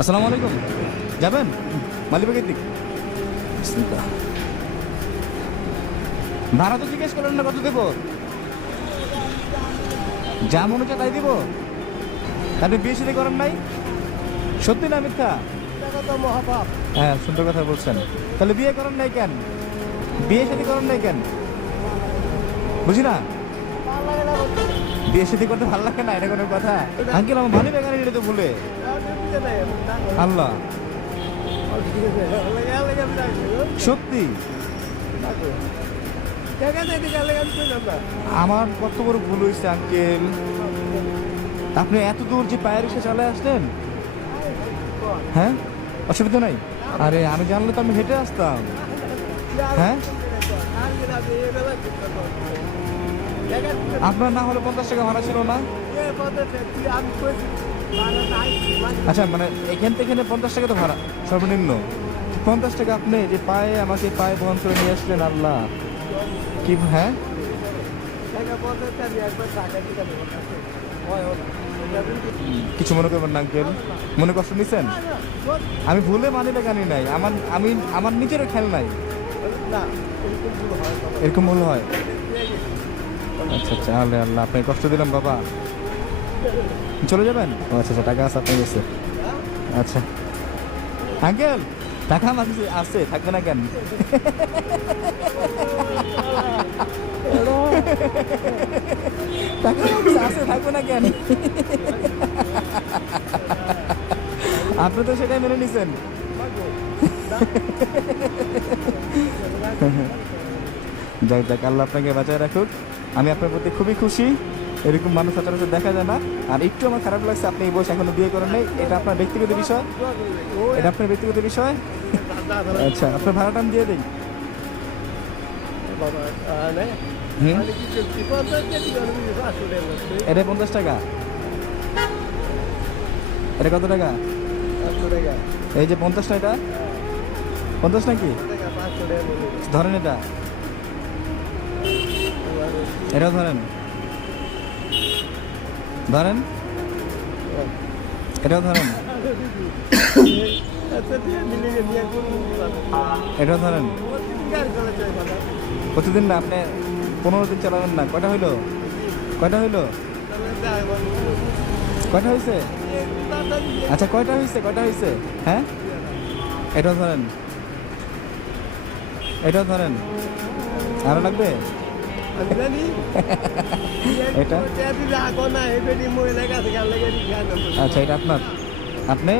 আসসালামু আলাইকুম। যাবেন মালিবাগের দিক? ভাড়া তো জিজ্ঞেস করেন না, কত দেবো? যা মনে হচ্ছে তাই দিব। আপনি বিয়ে শাদী করেন নাই? সত্যি না মিথ্যা? হ্যাঁ, সুন্দর কথা বলছেন। তাহলে বিয়ে করেন নাই কেন? বিয়ে শাদী করেন নাই কেন? বুঝি না। বিয়ে শাদী করতে ভালো লাগে না, এটা কোনো কথা? আঙ্কেল, আমার মানি ব্যাগ আনি তো ভুলে। আল্লাহ, সত্যি আমার কত বড় ভুল হয়েছে আঙ্কেল। আপনি এত দূর যে পায়ের এসে চলে আসলেন। হ্যাঁ, অসুবিধা নাই। আরে আমি জানলে তো আমি হেঁটে আসতাম। হ্যাঁ, আপনার না হলে 50 টাকা ভাড়া ছিল না? আচ্ছা, মানে এখান থেকে 50 টাকা তো ভাড়া সর্বনিম্ন। 50 টাকা আপনি যে পায়ে আমাকে পায়ে বহন করে নিয়ে আসলেন। আল্লাহ, কি! হ্যাঁ, কিছু মনে করবেন না আঙ্কেল, মনে কষ্ট নিচ্ছেন। আমি ভুলে মানি ব্যাগ আনি নাই। আমার নিজেরও খেয়াল নাই। এরকম ভুল হয়? আচ্ছা আচ্ছা, আল্লাহ আল্লাহ, আপনাকে কষ্ট দিলাম বাবা। চলে যাবেন? ও আচ্ছা আচ্ছা, টাকা আছে আপনার কাছে? আচ্ছা আঙ্কেল, টাকা আমার কাছে আছে, থাকবে না কেন? টাকা আমার কাছে আছে, থাকবে না কেন? আপনি তো সেটাই মেনে নিছেন। যাই যাক, আল্লাহ আপনাকে বাঁচায় রাখুক। আমি আপনার প্রতি খুবই খুশি। এরকম মানুষ সচরাচর দেখা যায় না। আর একটু আমার খারাপ লাগছে, আপনি এই বয়সে এখনো বিয়ে করেন নাই। এটা আপনার ব্যক্তিগত বিষয়, এটা আপনার ব্যক্তিগত বিষয়। আচ্ছা, আপনার ভাড়াটা আমি দিয়ে দিই। এটা 50 টাকা। এটা কত টাকা? এই যে 50 টাকা, 50 নাকি? ধরেন এটা, এটাও ধরেন, ধরেন এটাও ধরেন, এটাও ধরেন। প্রতিদিন না, আপনি 15 দিন চালাবেন না। কয়টা হইলো? কয়টা হইলো? কয়টা হয়েছে? আচ্ছা, কয়টা হয়েছে? কয়টা হয়েছে? হ্যাঁ, এটাও ধরেন, এটাও ধরেন। আরো লাগবে? এটা আচ্ছা, এটা আপনার। আপনি